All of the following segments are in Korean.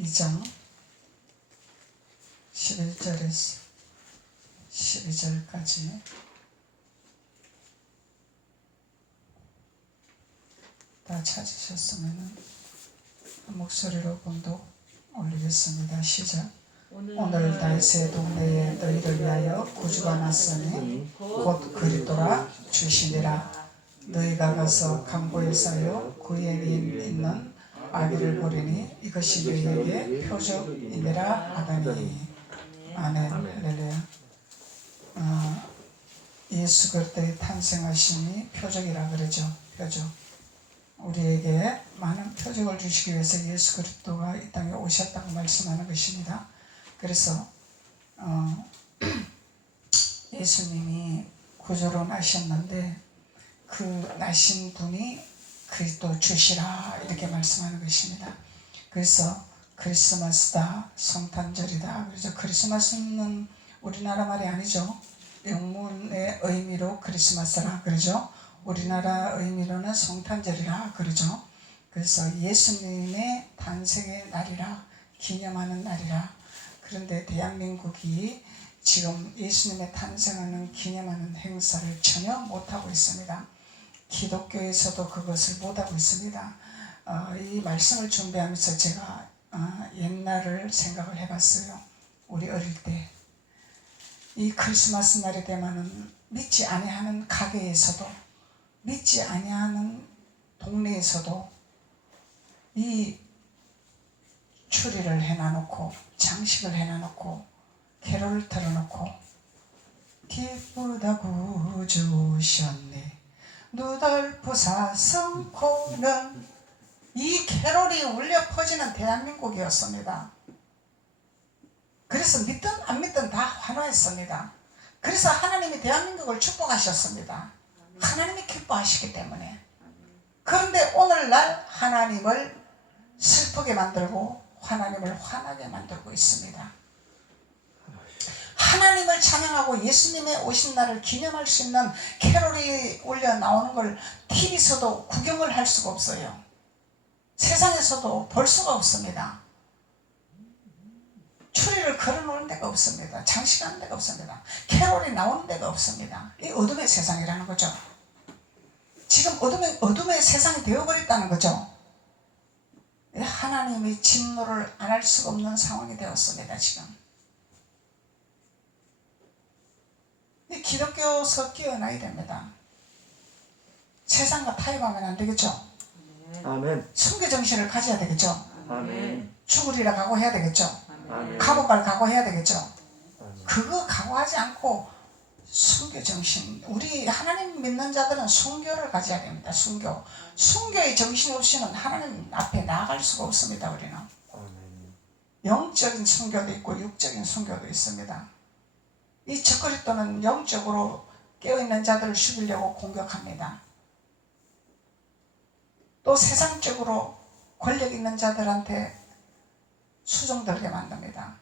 2장 11절에서 12절까지 다 찾으셨으면 목소리로 봉독 올리겠습니다. 시작. 오늘 다윗의 동네에 너희를 위하여 구주가 났으니 곧 그리스도라 주시니라. 너희가 가서 강보에 쌓여 그에 있는 아기를 보리니 이것이 너희에게 표적이니라 하다니. 아멘. 할렐루야. 예수 그리스도의 탄생하심이 표적이라 그러죠. 표적. 우리에게 많은 표적을 주시기 위해서 예수 그리스도가 이 땅에 오셨다고 말씀하는 것입니다. 그래서 예수님이 구주로 나셨는데 그 나신 분이 그리스도 주시라 이렇게 말씀하는 것입니다. 그래서 크리스마스다, 성탄절이다. 그래서 크리스마스는 우리나라 말이 아니죠. 영문의 의미로 크리스마스라 그러죠. 우리나라 의미로는 성탄절이라 그러죠. 그래서 예수님의 탄생의 날이라, 기념하는 날이라. 그런데 대한민국이 지금 예수님의 탄생하는 기념하는 행사를 전혀 못하고 있습니다. 기독교에서도 그것을 못하고 있습니다. 이 말씀을 준비하면서 제가 옛날을 생각을 해봤어요. 우리 어릴 때 이 크리스마스 날이 되면은 믿지 아니하는 가게에서도, 믿지 아니하는 동네에서도 이 추리를 해놔놓고 장식을 해놔놓고 캐롤을 틀어놓고 기쁘다 구주 오셨네 누덜프 사성코는 이 캐롤이 울려 퍼지는 대한민국이었습니다. 그래서 믿든 안 믿든 다 환호했습니다. 그래서 하나님이 대한민국을 축복하셨습니다. 하나님이 기뻐하시기 때문에. 그런데 오늘날 하나님을 슬프게 만들고 하나님을 화나게 만들고 있습니다. 하나님을 찬양하고 예수님의 오신 날을 기념할 수 있는 캐롤이 올려 나오는 걸 TV에서도 구경을 할 수가 없어요. 세상에서도 볼 수가 없습니다. 추리를 걸어놓은 데가 없습니다. 장식하는 데가 없습니다. 캐롤이 나오는 데가 없습니다. 이 어둠의 세상이라는 거죠. 지금 어둠의 세상이 되어버렸다는 거죠. 하나님이 진노를 안 할 수가 없는 상황이 되었습니다. 지금 이 기독교서 깨어나야 됩니다. 세상과 타협하면 안 되겠죠. 아멘. 순교정신을 가져야 되겠죠. 아멘. 죽으리라 각오해야 되겠죠. 아멘. 감옥 갈 각오해야 되겠죠. 아멘. 그거 각오하지 않고 순교정신, 우리 하나님 믿는 자들은 순교를 가져야 됩니다. 순교의 정신 없이는 하나님 앞에 나아갈 수가 없습니다. 우리는 아멘. 영적인 순교도 있고 육적인 순교도 있습니다. 이 적그리스도는 영적으로 깨어있는 자들을 죽이려고 공격합니다. 또 세상적으로 권력 있는 자들한테 수종들게 만듭니다.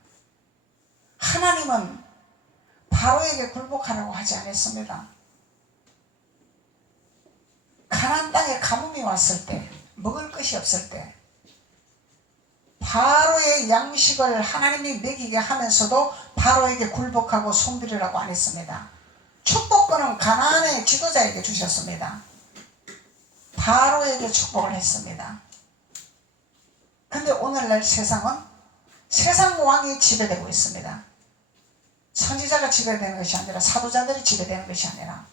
하나님은 바로에게 굴복하라고 하지 않았습니다. 가나안 땅에 가뭄이 왔을 때, 먹을 것이 없을 때 바로의 양식을 하나님이 먹이게 하면서도 바로에게 굴복하고 손들이라고 안 했습니다. 축복권은 가나안의 지도자에게 주셨습니다. 바로에게 축복을 했습니다. 근데 오늘날 세상은 세상 왕이 지배되고 있습니다. 선지자가 지배되는 것이 아니라 사도자들이 지배되는 것이 아니라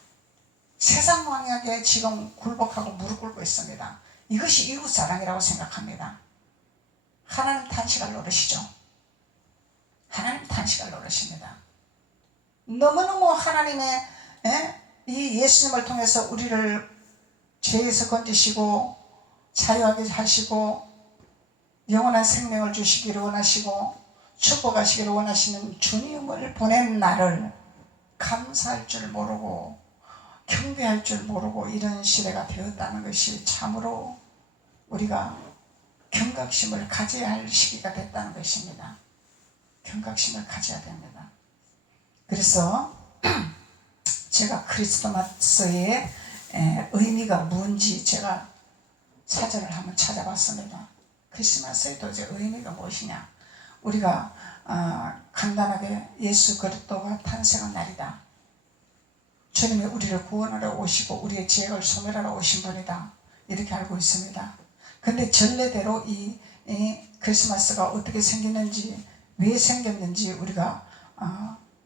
세상 왕에게 지금 굴복하고 무릎 꿇고 있습니다. 이것이 이웃사랑이라고 생각합니다. 하나님 탄식할 노릇이죠. 하나님 탄식할 노릇입니다. 너무너무 하나님의 이 예수님을 통해서 우리를 죄에서 건지시고 자유하게 하시고 영원한 생명을 주시기를 원하시고 축복하시기를 원하시는 주님을 보낸 날을 감사할 줄 모르고 경배할 줄 모르고 이런 시대가 되었다는 것이 참으로 우리가 경각심을 가져야 할 시기가 됐다는 것입니다. 경각심을 가져야 됩니다. 그래서 제가 크리스마스의 의미가 뭔지 제가 사전을 한번 찾아봤습니다. 크리스마스의 도대체 의미가 무엇이냐? 우리가 간단하게 예수 그리스도가 탄생한 날이다. 주님이 우리를 구원하러 오시고 우리의 죄악을 소멸하러 오신 분이다. 이렇게 알고 있습니다. 근데 전례대로 이 크리스마스가 어떻게 생기는지, 왜 생겼는지 우리가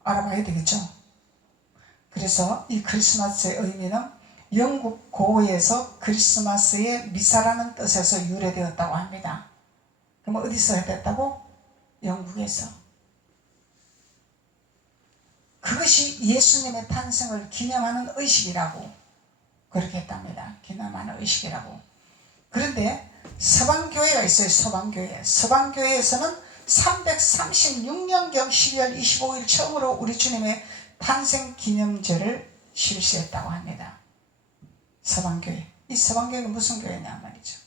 알아봐야 되겠죠. 그래서 이 크리스마스의 의미는 영국 고흐에서 크리스마스의 미사라는 뜻에서 유래되었다고 합니다. 그럼 어디서 해됐다고? 영국에서. 그것이 예수님의 탄생을 기념하는 의식이라고 그렇게 했답니다. 기념하는 의식이라고. 그런데 서방교회가 있어요. 서방교회. 서방교회에서는 336년경 12월 25일 처음으로 우리 주님의 탄생 기념제를 실시했다고 합니다. 서방교회. 이 서방교회가 무슨 교회냐 말이죠.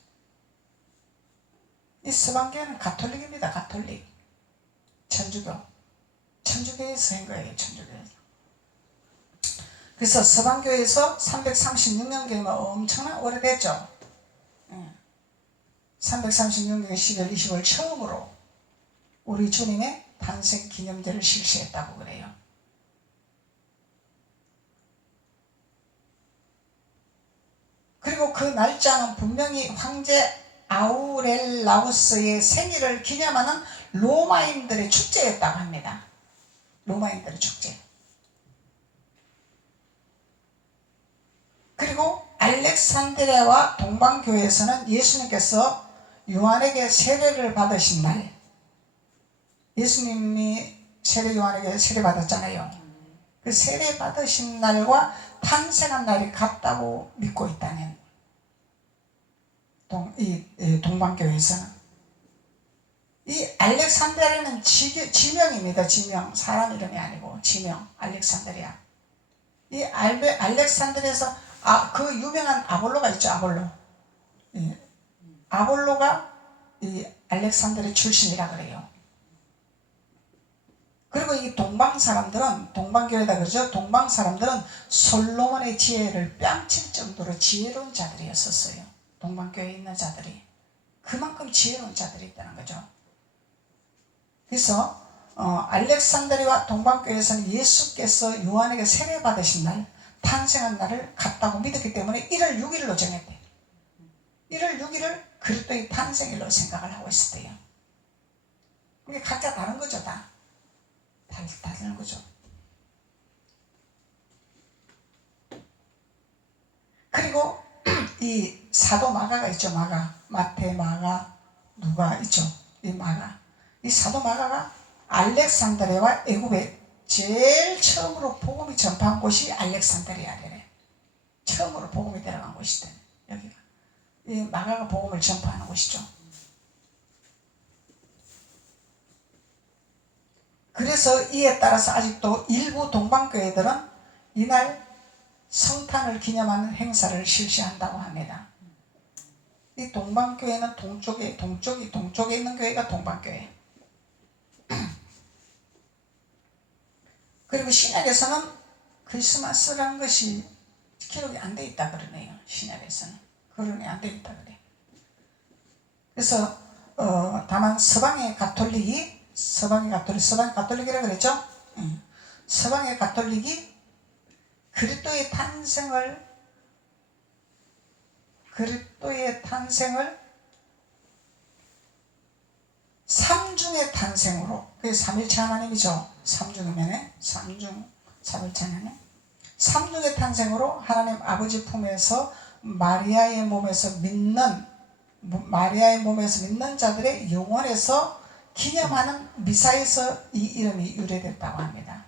이 서방교회는 가톨릭입니다. 가톨릭. 천주교. 천주교에서 한 거예요. 천주교에서. 그래서 서방교회에서 336년경이면 엄청난 오래됐죠. 336년 12월 25일 처음으로 우리 주님의 탄생 기념제를 실시했다고 그래요. 그리고 그 날짜는 분명히 황제 아우렐라우스의 생일을 기념하는 로마인들의 축제였다고 합니다. 로마인들의 축제. 그리고 알렉산드리아와 동방교회에서는 예수님께서 요한에게 세례를 받으신 날, 예수님이 요한에게 세례 받았잖아요. 그 세례 받으신 날과 탄생한 날이 같다고 믿고 있다는 동방교회에서는. 이 알렉산드리아는 지명입니다. 지명. 사람 이름이 아니고 지명. 알렉산드리아. 이 알렉산드리아에서 그 유명한 아볼로가 있죠. 아볼로. 예. 아볼로가 이 알렉산드리아 출신이라 그래요. 그리고 이 동방 사람들은, 동방교회다 그러죠. 동방 사람들은 솔로몬의 지혜를 뺨칠 정도로 지혜로운 자들이었었어요. 동방교회에 있는 자들이. 그만큼 지혜로운 자들이 있다는 거죠. 그래서 알렉산드리아와 동방교회에서는 예수께서 요한에게 세례 받으신 날, 탄생한 날을 같다고 믿었기 때문에 1월 6일로 정했대요. 1월 6일을 그리스도의 탄생일로 생각을 하고 있었대요. 그게 각자 다른 거죠. 다 다른 거죠. 그리고 이 사도 마가가 있죠. 마가. 마태, 마가, 누가 있죠. 이 마가. 이 사도 마가가 알렉산드리아와 애굽에 제일 처음으로 복음이 전파한 곳이 알렉산드리아래. 처음으로 복음이 들어간 곳이대. 여기가. 이 마가가 복음을 전파하는 곳이죠. 그래서 이에 따라서 아직도 일부 동방교회들은 이날 성탄을 기념하는 행사를 실시한다고 합니다. 이 동방교회는 동쪽에 있는 교회가 동방교회. 그리고 신약에서는 크리스마스라는 것이 기록이 안 돼 있다 그러네요. 신약에서는 거론이 안 돼 있다 그래. 그래서 다만 서방의 가톨릭이라 그랬죠. 서방의 가톨릭이 그리스도의 삼중의 탄생으로, 그게 삼일체 하나님이죠. 삼중이면에 삼일체 하나님. 삼중의 탄생으로 하나님 아버지 품에서 마리아의 몸에서 믿는 자들의 영혼에서 기념하는 미사에서 이 이름이 유래됐다고 합니다.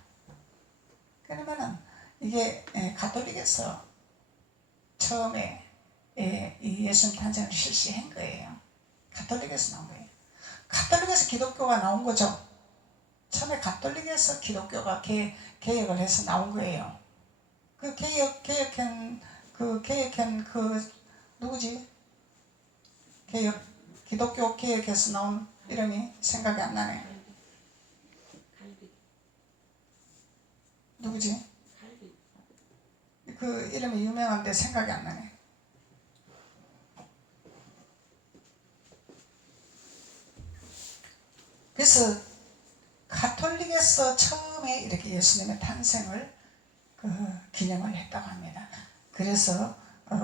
그러면은 이게 가톨릭에서 처음에 이 예수님 탄생을 실시한 거예요. 가톨릭에서 나온 거예요. 가톨릭에서 기독교가 나온 거죠. 처음에 가톨릭에서 기독교가 개혁을 해서 나온 거예요. 누구지? 기독교 개혁해서 나온 이름이 생각이 안 나네. 누구지? 그 이름이 유명한데 생각이 안 나네. 그래서 가톨릭에서 처음에 이렇게 예수님의 탄생을 기념을 했다고 합니다. 그래서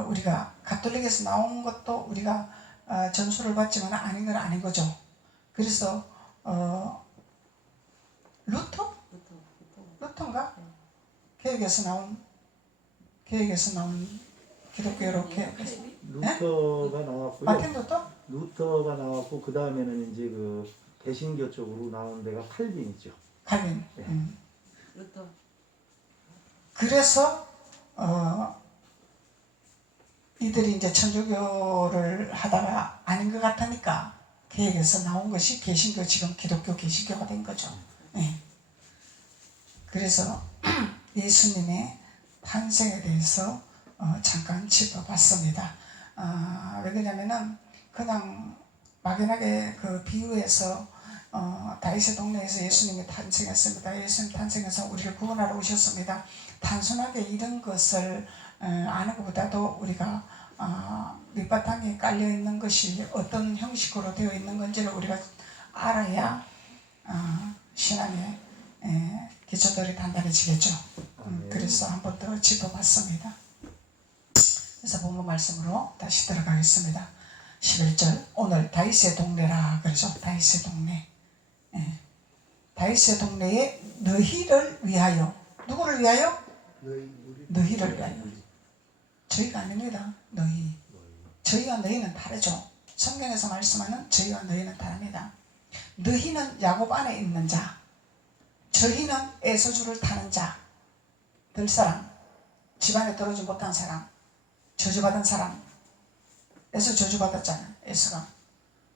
우리가 가톨릭에서 나온 것도 우리가 전수를 받지만 아닌 건 아닌 거죠. 그래서 루터인가? 개혁에서 나온 기독교로 개혁에서 루터가 나왔고요. 마틴 루터? 루터가 나왔고 그 다음에는 이제 그 개신교 쪽으로 나온 데가 칼빈이죠. 칼빈. 네. 루터. 그래서 이들이 이제 천주교를 하다가 아닌 것 같으니까 개혁에서 나온 것이 개신교, 지금 기독교 개신교가 된 거죠. 네. 그래서 예수님의 탄생에 대해서 잠깐 짚어봤습니다. 왜 그러냐면은 그냥 막연하게 그 비유에서 다윗의 동네에서 예수님이 탄생했습니다. 예수님 탄생해서 우리를 구원하러 오셨습니다. 단순하게 이런 것을 아는 것보다도 우리가 밑바탕에 깔려 있는 것이 어떤 형식으로 되어 있는 건지를 우리가 알아야 신앙의 기초들이 단단해지겠죠. 그래서 한 번 더 짚어봤습니다. 그래서 본문 말씀으로 다시 들어가겠습니다. 11절 오늘 다윗의 동네라 그러죠. 다윗의 동네. 다윗의 동네에 너희를 위하여. 누구를 위하여? 너희를 위하여. 저희가 아닙니다. 너희. 저희와 너희는 다르죠. 성경에서 말씀하는 저희와 너희는 다릅니다. 너희는 야곱 안에 있는 자, 저희는 에서주를 타는 자, 들 사람, 집안에 들어오지 못한 사람, 저주받은 사람. 에서 저주받았잖아요. 에서가.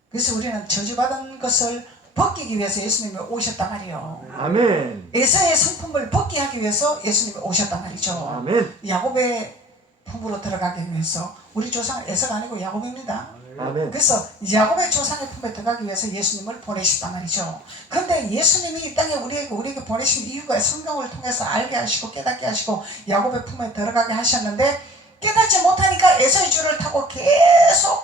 그래서 우리는 저주받은 것을 벗기기 위해서 예수님이 오셨단 말이에요. 아멘. 에서의 성품을 벗기 하기 위해서 예수님이 오셨단 말이죠. 아멘. 야곱의 품으로 들어가기 위해서. 우리 조상은 에서가 아니고 야곱입니다. 아멘. 그래서 야곱의 조상의 품에 들어가기 위해서 예수님을 보내셨단 말이죠. 그런데 예수님이 이 땅에 우리에게 보내신 이유가 성경을 통해서 알게 하시고 깨닫게 하시고 야곱의 품에 들어가게 하셨는데 깨닫지 못하니까 에서의 줄을 타고 계속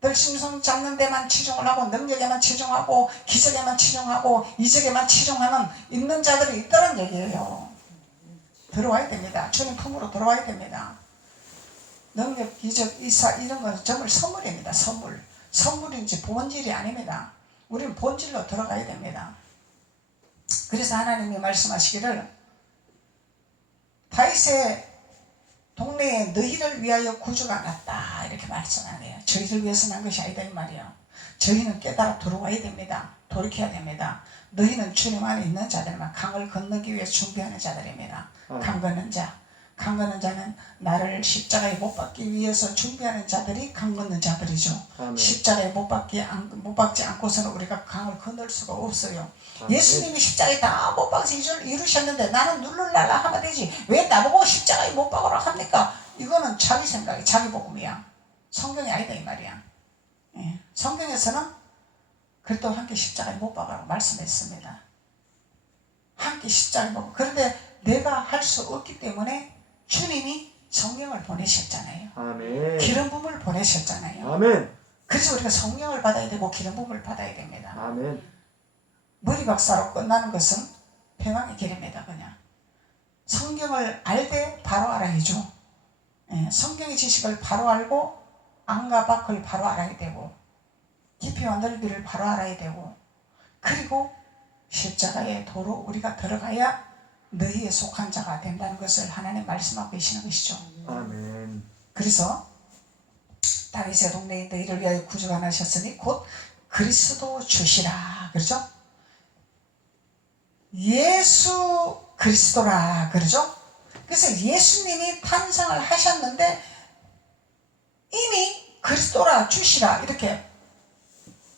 들심성 잡는 데만 치중을 하고 능력에만 치중하고 기적에만 치중하고 이적에만 치중하는 있는 자들이 있다는 얘기예요. 들어와야 됩니다. 주님 품으로 들어와야 됩니다. 능력, 기적, 이사 이런 건 정말 선물입니다. 선물인지 본질이 아닙니다. 우리는 본질로 들어가야 됩니다. 그래서 하나님이 말씀하시기를 다윗의 동네에 너희를 위하여 구주가 났다 이렇게 말씀하네요. 저희를 위해서 난 것이 아니다 이 말이에요. 저희는 깨달아 들어와야 됩니다. 돌이켜야 됩니다. 너희는 주님 안에 있는 자들만 강을 건너기 위해 준비하는 자들입니다. 강 건는 자. 강 건는 자는 나를 십자가에 못 박기 위해서 준비하는 자들이 강 건는 자들이죠. 아멘. 십자가에 못 박지 않고서는 우리가 강을 건널 수가 없어요. 아멘. 예수님이 십자가에 다 못 박아서 이루셨는데 나는 누를라라 하면 되지. 왜 나보고 십자가에 못 박으라 합니까? 이거는 자기 생각이 자기 복음이야. 성경이 아니다 이 말이야. 예. 성경에서는 그래도 함께 십자가에 못 박으라고 말씀했습니다. 함께 십자가에 못 박으라고. 그런데 내가 할 수 없기 때문에 주님이 성령을 보내셨잖아요. 아멘. 기름 부음을 보내셨잖아요. 아멘. 그래서 우리가 성령을 받아야 되고 기름 부음을 받아야 됩니다. 아멘. 머리 박사로 끝나는 것은 평안의 길입니다. 그냥 성경을 알되 바로 알아야죠. 예, 성경의 지식을 바로 알고 안과 밖을 바로 알아야 되고 깊이와 넓이를 바로 알아야 되고 그리고 십자가의 도로 우리가 들어가야 너희에 속한 자가 된다는 것을 하나님 말씀하고 계시는 것이죠. 아멘. 그래서 다윗의 동네에 너희를 위하여 구주가 나셨으니 곧 그리스도 주시라 그러죠. 예수 그리스도라 그러죠. 그래서 예수님이 탄생을 하셨는데 이미 그리스도라 주시라 이렇게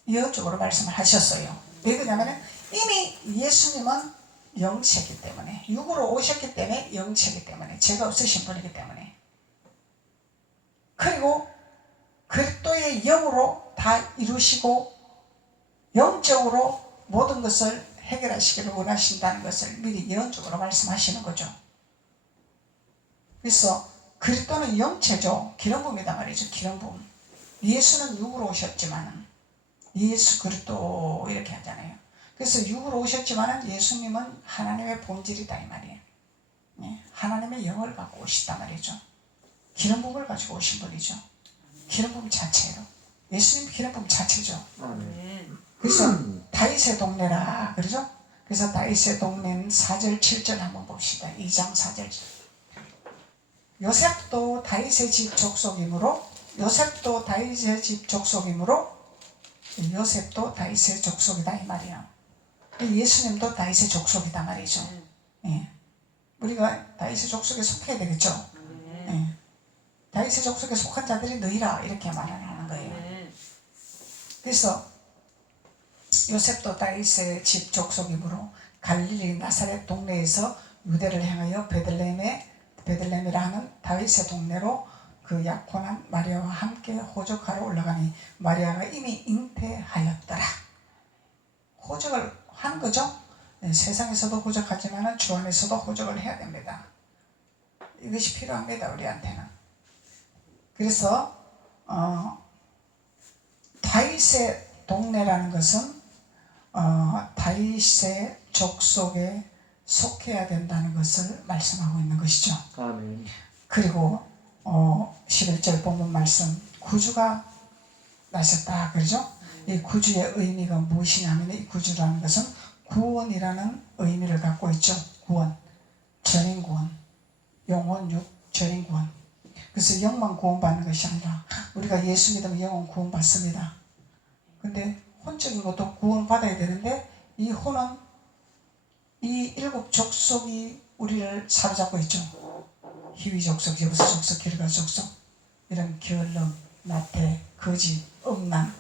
예언적으로 말씀을 하셨어요. 왜 그러냐면 이미 예수님은 영체이기 때문에 육으로 오셨기 때문에 영체이기 때문에 죄가 없으신 분이기 때문에 그리고 그리스도의 영으로 다 이루시고 영적으로 모든 것을 해결하시기를 원하신다는 것을 미리 예언적으로 말씀하시는 거죠. 그래서 그리스도는 영체죠. 기름부음이다 말이죠. 기름부음. 예수는 육으로 오셨지만 예수 그리스도 이렇게 하잖아요. 그래서 육으로 오셨지만은 예수님은 하나님의 본질이다 이 말이에요. 예, 하나님의 영을 갖고 오시단 말이죠. 기름 부음을 가지고 오신 분이죠. 기름 부음 자체로. 예수님 기름 부음 자체죠. 아멘. 그래서 다윗의 동네라 그러죠. 그래서 다윗의 동네는 4절 7절 한번 봅시다. 2장 4절. 요셉도 다윗의 집 족속이므로 요셉도 다윗의 집 족속이므로 요셉도 다윗의 족속이다 이 말이야. 예수님도 다윗의 족속이다 말이죠. 예. 우리가 다윗의 족속에 속해야 되겠죠. 예. 다윗의 족속에 속한 자들이 너희라 이렇게 말하는 거예요. 그래서 요셉도 다윗의 집 족속이므로 갈릴리 나사렛 동네에서 유대를 향하여 베들레헴이라 하는 다윗의 동네로 그 약혼한 마리아와 함께 호적하러 올라가니 마리아가 이미 잉태하였더라. 호적을 한 거죠. 네, 세상에서도 호적하지만 주 안에서도 호적을 해야 됩니다. 이것이 필요합니다. 우리한테는. 그래서 다윗의 동네라는 것은 다윗의 족속에 속해야 된다는 것을 말씀하고 있는 것이죠. 아멘. 그리고 11절 본문 말씀 구주가 나셨다 그러죠. 이 구주의 의미가 무엇이냐면 이 구주라는 것은 구원이라는 의미를 갖고 있죠. 구원, 전인구원, 영혼, 육, 전인구원. 그래서 영만 구원받는 것이 아니라 우리가 예수 믿으면 영혼 구원받습니다. 근데 혼적인 것도 구원받아야 되는데 이 혼은 이 7 족속이 우리를 사로잡고 있죠. 희위 족속, 여부수 족속, 기르가 족속, 이런 게을름, 나태, 거짓, 음란,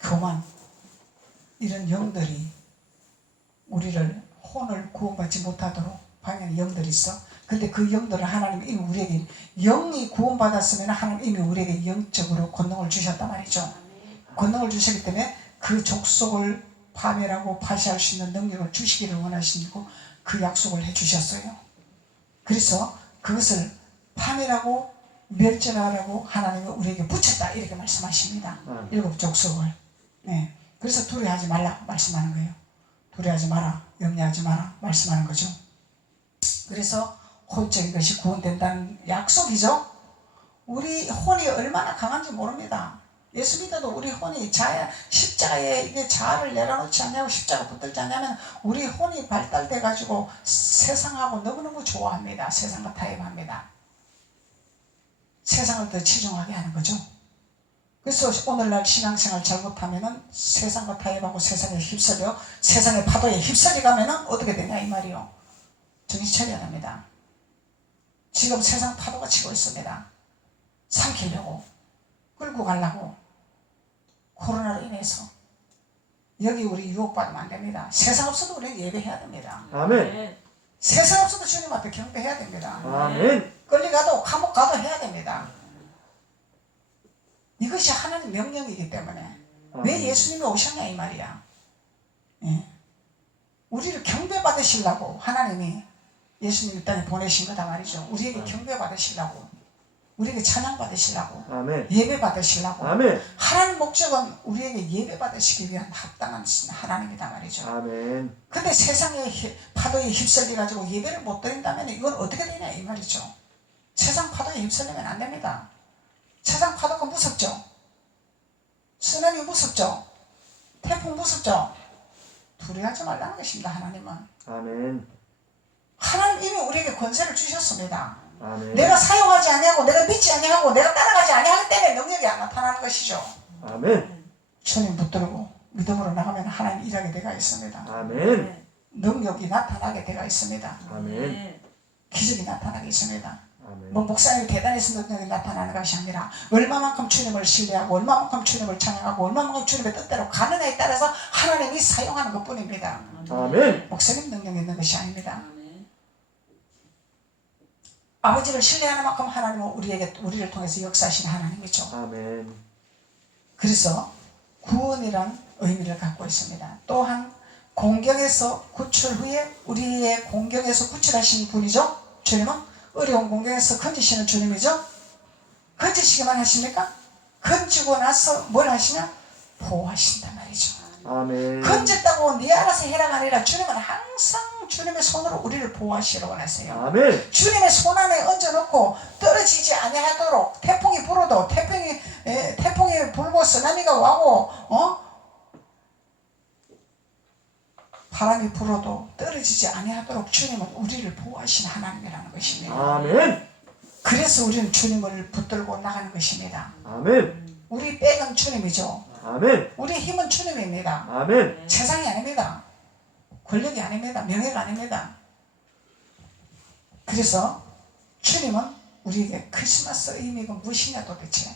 교만 이런 영들이 우리를 혼을 구원받지 못하도록 방해하는 영들이 있어. 근데 그 영들을 하나님이 이미 우리에게 영이 구원받았으면 하나님 이미 우리에게 영적으로 권능을 주셨단 말이죠. 권능을 주셨기 때문에 그 족속을 파멸하고 파시할 수 있는 능력을 주시기를 원하시고 그 약속을 해주셨어요. 그래서 그것을 파멸하고 멸절하라고 하나님이 우리에게 붙였다 이렇게 말씀하십니다. 7 족속을. 네. 그래서 두려워하지 말라 말씀하는 거예요. 두려워하지 마라, 염려하지 마라 말씀하는 거죠. 그래서 혼적인 것이 구원된다는 약속이죠. 우리 혼이 얼마나 강한지 모릅니다. 예수 믿어도 우리 혼이 십자가에 이게 자아를 내려놓지 않냐고 십자가 붙들지 않냐면 우리 혼이 발달돼 가지고 세상하고 너무너무 좋아합니다. 세상과 타협합니다. 세상을 더 치중하게 하는 거죠. 그래서 오늘날 신앙생활 잘못하면은 세상과 타협하고 세상에 휩쓸려 세상의 파도에 휩쓸려 가면은 어떻게 되냐 이 말이요. 정신 차려야 합니다. 지금 세상 파도가 치고 있습니다. 삼키려고 끌고 가려고 코로나로 인해서 여기 우리 유혹받으면 안 됩니다. 세상 없어도 우리 예배해야 됩니다. 아멘. 세상 없어도 주님 앞에 경배해야 됩니다. 아멘. 끌려가도 감옥 가도 해야 됩니다. 이것이 하나님 명령이기 때문에 왜 예수님이 오셨냐 이 말이야. 예. 우리를 경배받으시려고 하나님이 예수님 이 땅에 보내신 거다 말이죠. 우리에게 경배받으시려고 우리에게 찬양받으시려고 아멘. 예배받으시려고 아멘. 하나님 목적은 우리에게 예배받으시기 위한 합당한 하나님이다 말이죠. 아멘. 근데 세상의 파도에 휩쓸려 가지고 예배를 못 드린다면 이건 어떻게 되냐 이 말이죠. 세상 파도에 휩쓸리면 안 됩니다. 세상 파도가 무섭죠. 쓰나미 무섭죠. 태풍 무섭죠. 두려워하지 말라는 것입니다. 하나님은. 아멘. 하나님 이미 우리에게 권세를 주셨습니다. 아멘. 내가 사용하지 아니하고 내가 믿지 아니하고 내가 따라가지 아니하기 때문에 능력이 안 나타나는 것이죠. 아멘. 주님 붙들고 믿음으로 나가면 하나님 일하게 되어 있습니다. 아멘. 능력이 나타나게 되어 있습니다. 아멘. 기적이 나타나게 있습니다. 아멘. 뭐 목사님이 대단해서 능력이 나타나는 것이 아니라 얼마만큼 주님을 신뢰하고 얼마만큼 주님을 찬양하고 얼마만큼 주님의 뜻대로 가느냐에 따라서 하나님이 사용하는 것뿐입니다. 아멘. 목사님 능력 있는 것이 아닙니다. 아버지를 신뢰하는 만큼 하나님은 우리를 통해서 역사하시는 하나님이죠. 아멘. 그래서 구원이란 의미를 갖고 있습니다. 또한 공경에서 구출 후에 우리의 공경에서 구출하신 분이죠. 주님은 어려운 공경에서 건지시는 주님이죠. 건지시기만 하십니까? 건지고 나서 뭘 하시냐? 보호하신단 말이죠. 아멘. 건졌다고 네 알아서 해라가 아니라 주님은 항상 주님의 손으로 우리를 보호하시려고 하세요. 아멘. 주님의 손 안에 얹어놓고 떨어지지 아니하도록 태풍이 불어도 태풍이 불고 쓰나미가 와고 바람이 불어도 떨어지지 아니하도록 주님은 우리를 보호하시는 하나님이라는 것입니다. 아멘. 그래서 우리는 주님을 붙들고 나가는 것입니다. 아멘. 우리 백은 주님이죠. 아멘. 우리 힘은 주님입니다. 아멘. 세상이 아닙니다. 권력이 아닙니다. 명예가 아닙니다. 그래서 주님은 우리에게 크리스마스 의미가 무엇이냐 도대체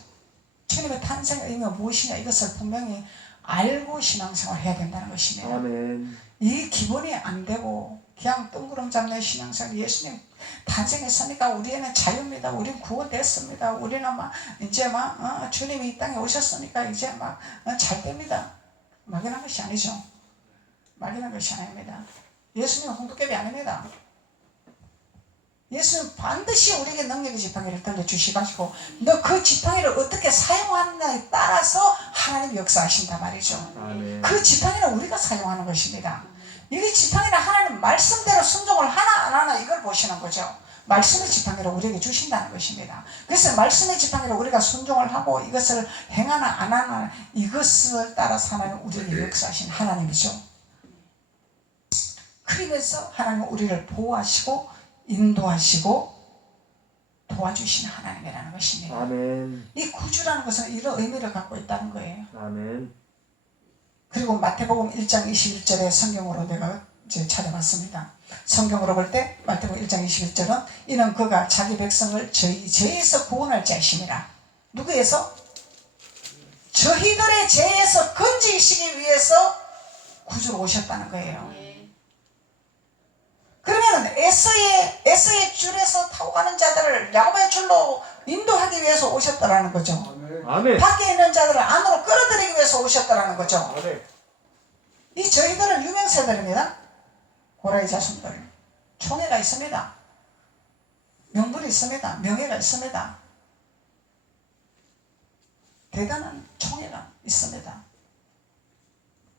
주님의 탄생의 의미가 무엇이냐 이것을 분명히 알고 신앙생활을 해야 된다는 것입니다. 아멘. 이 기본이 안 되고 그냥 뜬구름 잡는 신앙생활 예수님 탄생했으니까 우리는 자유입니다. 우리는 구원됐습니다. 우리는 이제 주님이 이 땅에 오셨으니까 이제 잘 됩니다. 막연한 것이 아니죠. 막연한 것이 아닙니다. 예수님은 홍두깨비 아닙니다. 예수는 반드시 우리에게 능력의 지팡이를 들려주시고 너 그 지팡이를 어떻게 사용하느냐에 따라서 하나님이 역사하신단 말이죠. 아멘. 그 지팡이는 우리가 사용하는 것입니다. 이게 지팡이는 하나님 말씀대로 순종을 하나 안 하나 이걸 보시는 거죠. 말씀의 지팡이를 우리에게 주신다는 것입니다. 그래서 말씀의 지팡이를 우리가 순종을 하고 이것을 행하나 안 하나 이것을 따라서 하나님 우리에게 역사하신 하나님이죠. 그러면서 하나님은 우리를 보호하시고 인도하시고 도와주시는 하나님이라는 것입니다. 아멘. 이 구주라는 것은 이런 의미를 갖고 있다는 거예요. 아멘. 그리고 마태복음 1장 21절의 성경으로 내가 이제 찾아봤습니다. 성경으로 볼 때 마태복음 1장 21절은 이는 그가 자기 백성을 죄에서 구원할 자이심이라. 누구에서? 저희들의 죄에서 건지시기 위해서 구주로 오셨다는 거예요. 그러면 에서의 줄에서 타고 가는 자들을 야곱의 줄로 인도하기 위해서 오셨다라는 거죠. 아멘. 밖에 있는 자들을 안으로 끌어들이기 위해서 오셨다라는 거죠. 아멘. 이 저희들은 유명세들입니다. 고라의 자손들. 총애가 있습니다. 명분이 있습니다. 명예가 있습니다. 대단한 총애가 있습니다.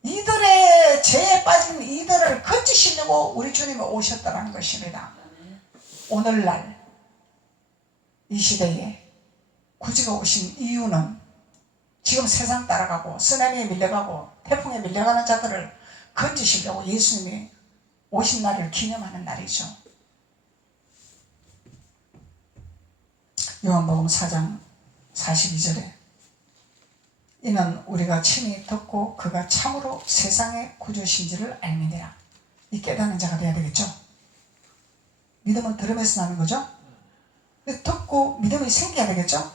이들의 죄에 빠진 이들을 건지시려고 우리 주님이 오셨다는 것입니다. 오늘날 이 시대에 구주가 오신 이유는 지금 세상 따라가고 쓰나미에 밀려가고 태풍에 밀려가는 자들을 건지시려고 예수님이 오신 날을 기념하는 날이죠. 요한복음 4장 42절에 이는 우리가 친히 듣고 그가 참으로 세상의 구주신지를 알미니라. 이 깨닫는 자가 돼야 되겠죠. 믿음은 들음에서 나는 거죠. 듣고 믿음이 생겨야 되겠죠.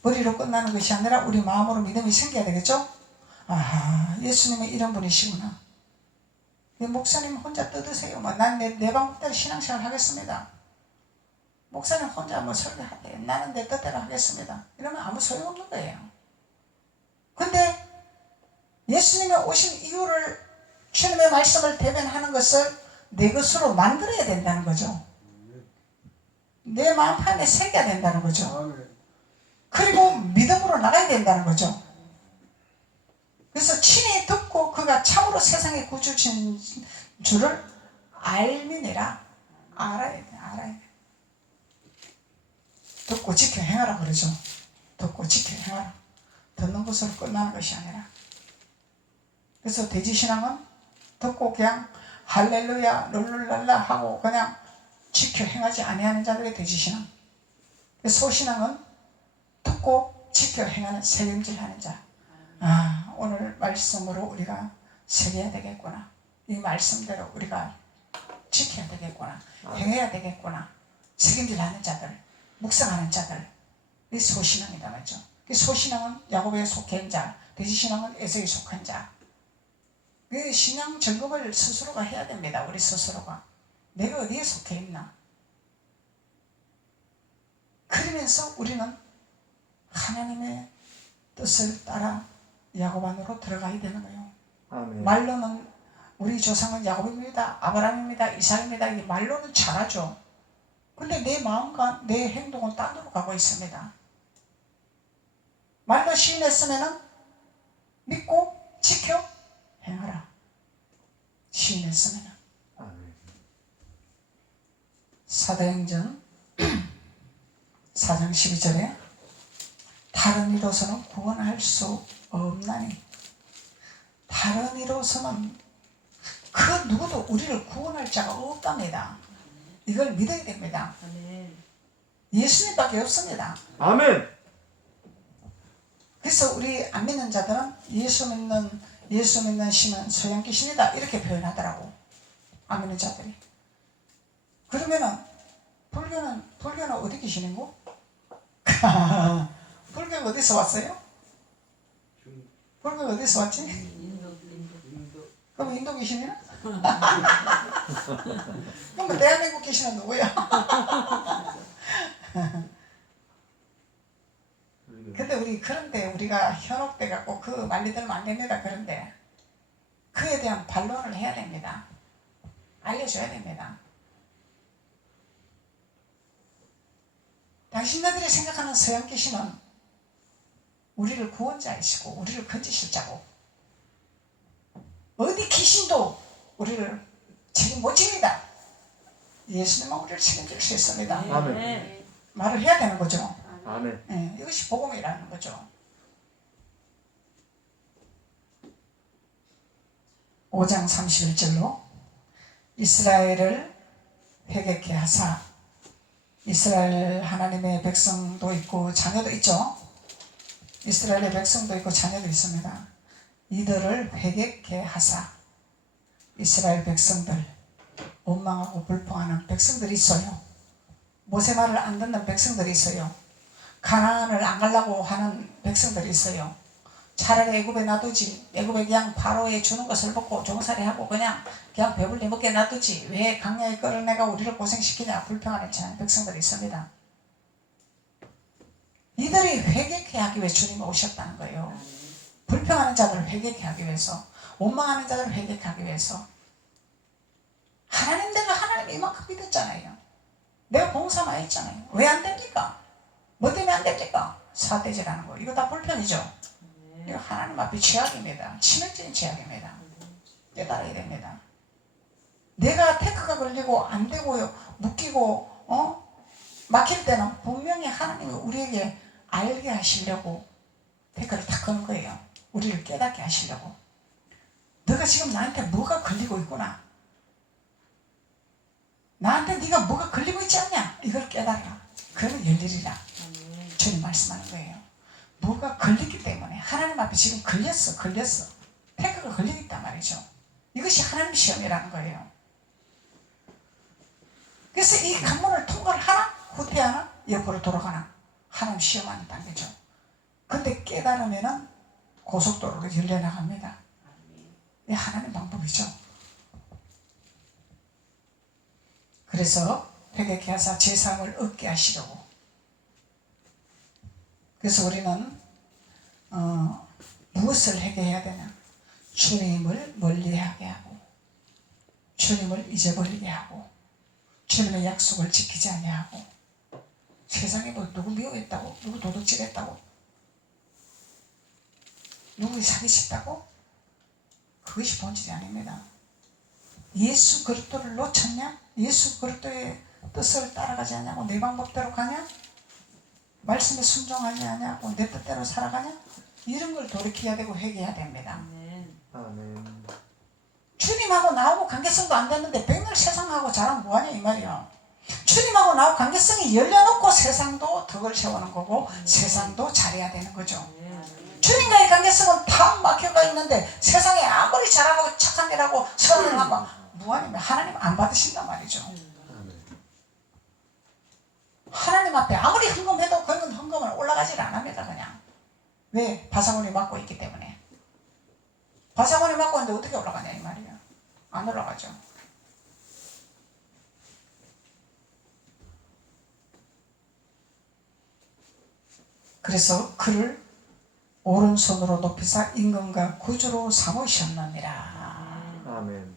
머리로 끝나는 것이 아니라 우리 마음으로 믿음이 생겨야 되겠죠. 아하, 예수님은 이런 분이시구나. 목사님 혼자 뜯으세요. 난 내 방법대로 신앙생활 하겠습니다. 목사님 혼자 설교하대. 나는 내 뜻대로 하겠습니다. 이러면 아무 소용없는 거예요. 근데 예수님이 오신 이유를 주님의 말씀을 대변하는 것을 내 것으로 만들어야 된다는 거죠. 내 마음판에 새겨야 된다는 거죠. 그리고 믿음으로 나가야 된다는 거죠. 그래서 친히 듣고 그가 참으로 세상의 구주신 줄을 알미니라. 알아야 돼. 듣고 지켜 행하라 그러죠. 듣고 지켜 행하라. 듣는 것으로 끝나는 것이 아니라. 그래서 돼지신앙은 듣고 그냥 할렐루야 룰룰랄라 하고 그냥 지켜 행하지 아니하는 자들의 돼지신앙. 소신앙은 듣고 지켜 행하는 새김질하는 자. 오늘 말씀으로 우리가 새겨야 되겠구나. 이 말씀대로 우리가 지켜야 되겠구나. 행해야 되겠구나. 새김질하는 자들, 묵상하는 자들. 이 소신앙이다 맞죠? 이 소신앙은 야곱에 속한 자, 돼지신앙은 에서에 속한 자. 그 신앙 점검을 스스로가 해야 됩니다. 우리 스스로가. 내가 어디에 속해 있나? 그러면서 우리는 하나님의 뜻을 따라 야곱 안으로 들어가야 되는 거예요. 아멘. 말로는 우리 조상은 야곱입니다. 아브라함입니다. 이삭입니다. 이 말로는 잘하죠. 근데 내 마음과 내 행동은 딴 데로 가고 있습니다. 말로 시인했으면은 믿고 지켜 행하라. 시인했으면 아멘. 사도행전 4장 12절에 다른 이로서는 구원할 수 없나니, 다른 이로서는 그 누구도 우리를 구원할 자가 없답니다. 이걸 믿어야 됩니다. 예수님밖에 없습니다. 아멘. 그래서 우리 안 믿는 자들은 예수 믿는 신은 소양귀신이다 이렇게 표현하더라고. 안 믿는 자들이. 그러면은 불교는 어디 계시는고? 불교가 어디서 왔어요? 불교가 어디서 왔지? 그럼 인도 귀신이나? 그럼 대한민국 귀신은 누구야? 근데 그런데 우리가 현혹돼 갖고 그 말리 들으면 안 됩니다. 그런데 그에 대한 반론을 해야 됩니다. 알려줘야 됩니다. 당신네들이 생각하는 서양 귀신은 우리를 구원자이시고 우리를 건지실 자고, 어디 귀신도 우리를 책임 못 집니다. 예수님은 우리를 책임질 수 있습니다. 아멘. 말을 해야 되는 거죠. 아멘. 네, 이것이 복음이라는 거죠. 5장 31절로 이스라엘을 회개케 하사, 이스라엘 하나님의 백성도 있고 자녀도 있죠. 이스라엘의 백성도 있고 자녀도 있습니다. 이들을 회개케 하사, 이스라엘 백성들, 원망하고 불평하는 백성들이 있어요. 모세 말을 안 듣는 백성들이 있어요. 가나안을 안 가려고 하는 백성들이 있어요. 차라리 애굽에 놔두지, 애굽에 그냥 바로에 주는 것을 먹고 종살이하고 그냥 배불리 먹게 놔두지, 왜 강야에 끌어내가 우리를 고생시키냐 불평하는 백성들이 있습니다. 이들이 회개케 하기 위해 주님이 오셨다는 거예요. 불평하는 자들을 회개케 하기 위해서, 원망하는 자들을 회개케 하기 위해서. 내가 하나님 이만큼 믿었잖아요. 내가 봉사 많이 했잖아요. 왜 안 됩니까? 뭐 때문에 안 됩니까? 사대질하는 거. 이거 다 불편이죠. 이거 하나님 앞에 죄악입니다. 치명적인 죄악입니다. 깨달아야 됩니다. 내가 테크가 걸리고 안 되고 묶이고 막힐 때는 분명히 하나님이 우리에게 알게 하시려고 테크를 탁 거는 거예요. 우리를 깨닫게 하시려고. 너가 지금 나한테 뭐가 걸리고 있구나. 나한테 네가 뭐가 걸리고 있지 않냐? 이걸 깨달아라. 그러면 열리리라. 주님 말씀하는 거예요. 뭐가 걸리기 때문에 하나님 앞에 지금 걸렸어. 태그가 걸리고 있단 말이죠. 이것이 하나님 시험이라는 거예요. 그래서 이 관문을 통과를 하나, 후퇴하나, 옆으로 돌아가나, 하나님 시험하는 단계죠. 근데 깨달으면은 고속도로로 열려나갑니다. 이 하나님 방법이죠. 그래서 회개케 하사 제사함을 얻게 하시려고. 그래서 우리는 무엇을 회개해야 되냐? 주님을 멀리하게 하고, 주님을 잊어버리게 하고, 주님의 약속을 지키지 아니하고, 세상에 뭐 누구 미워했다고, 누구 도둑질했다고, 누구 사기쳤다고, 그것이 본질이 아닙니다. 예수 그리스도를 놓쳤냐? 예수 그리스도의 뜻을 따라가지 않냐고, 내 방법대로 가냐? 말씀에 순종하지 않냐고, 내 뜻대로 살아가냐? 이런 걸 돌이켜야 되고 회개해야 됩니다. 아멘. 주님하고 나하고 관계성도 안 됐는데 백날 세상하고 자랑 뭐하냐 이 말이야. 주님하고 나하고 관계성이 열려놓고 세상도 덕을 세우는 거고 세상도 잘해야 되는 거죠. 주님과의 관계성은 다 막혀가 있는데 세상에 아무리 잘하고 착한 일하고 선을 하고 뭐하냐면 하나님 안 받으신단 말이죠. 하나님 앞에 아무리 헌금해도 그건 헌금은 올라가질 않습니다. 그냥. 왜? 바사곤이 막고 있기 때문에. 바사곤이 막고 있는데 어떻게 올라가냐 이 말이야. 안 올라가죠. 그래서 그를 오른손으로 높이사 임금과 구주로 삼으셨느니라. 아멘.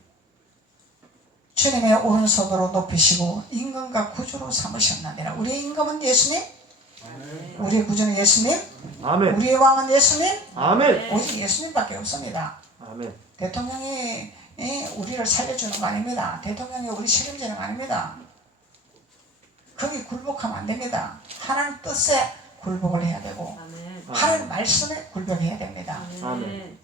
주님의 오른손으로 높이시고 임금과 구주로 삼으셨느니라. 우리의 임금은 예수님, 우리의 구주는 예수님, 아멘. 우리의 왕은 예수님, 아멘. 오직 예수님밖에 없습니다. 아멘. 대통령이 우리를 살려주는 거 아닙니다. 대통령이 우리 책임지는 거 아닙니다. 거기 굴복하면 안 됩니다. 하나님 뜻에 굴복을 해야 되고 하나님 말씀에 굴복해야 됩니다. 아멘.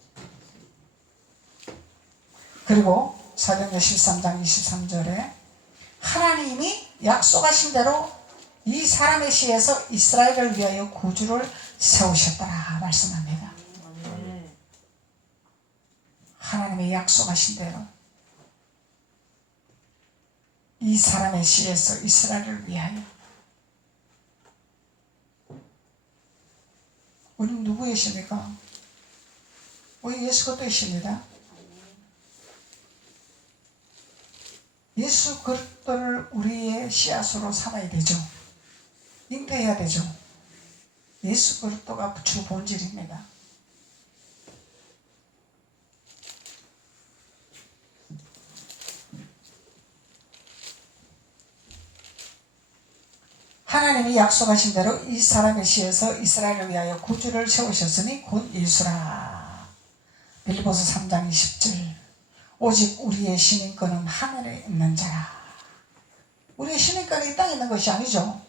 그리고 사도행전 13장 23절에 하나님이 약속하신 대로 이 사람의 시에서 이스라엘을 위하여 구주를 세우셨더라 말씀합니다. 하나님이 약속하신 대로 이 사람의 시에서 이스라엘을 위하여. 우리는 누구이십니까? 우리 예수 그리스도이십니다. 예수 그리스도를 우리의 씨앗으로 삼아야 되죠. 잉태해야 되죠. 예수 그리스도가 주 본질입니다. 하나님이 약속하신 대로 이 사람의 시에서 이스라엘을 위하여 구주를 세우셨으니 곧 예수라. 빌립보서 3장 20절. 오직 우리의 시민권은 하늘에 있는 자라. 우리의 시민권이 이 땅에 있는 것이 아니죠.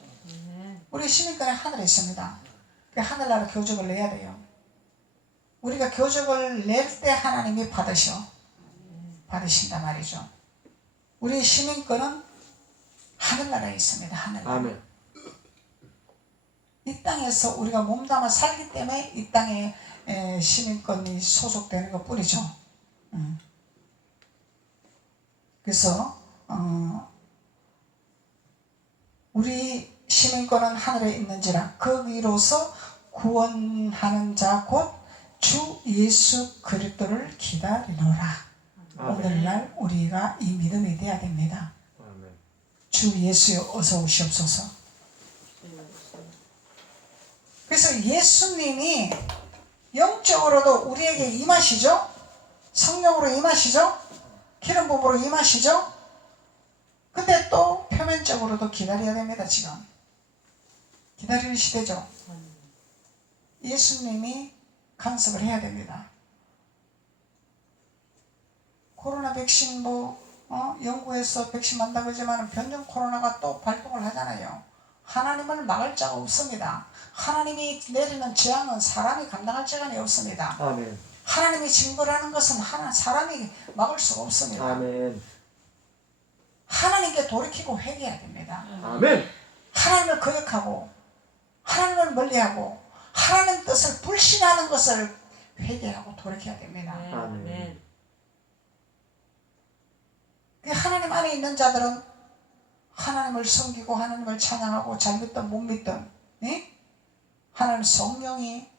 우리의 시민권은 하늘에 있습니다. 하늘나라 교적을 내야 돼요. 우리가 교적을 낼 때 하나님이 받으신단 말이죠. 우리의 시민권은 하늘나라에 있습니다. 하늘나라. 아멘. 이 땅에서 우리가 몸담아 살기 때문에 이 땅에 시민권이 소속되는 것 뿐이죠. 그래서 우리 시민권은 하늘에 있는지라 거기로서 구원하는 자 곧 주 예수 그리스도를 기다리노라. 오늘날 우리가 이 믿음이 돼야 됩니다. 아멘. 주 예수여 어서 오시옵소서. 그래서 예수님이 영적으로도 우리에게 임하시죠. 성령으로 임하시죠. 기름 부음으로 임하시죠. 근데 또 표면적으로도 기다려야 됩니다. 지금 기다리는 시대죠. 예수님이 간섭을 해야 됩니다. 코로나 백신 연구해서 백신 만다고 하지만 변종 코로나가 또 발동을 하잖아요. 하나님을 막을 자가 없습니다. 하나님이 내리는 재앙은 사람이 감당할 재간이 없습니다. 아멘. 하나님이 징벌하는 것은 사람이 막을 수가 없습니다. 아멘. 하나님께 돌이키고 회개해야 됩니다. 아멘. 하나님을 거역하고 하나님을 멀리하고 하나님 뜻을 불신하는 것을 회개하고 돌이켜야 됩니다. 아멘. 하나님 안에 있는 자들은 하나님을 섬기고 하나님을 찬양하고 잘 믿든 못 믿든 하나님 성령이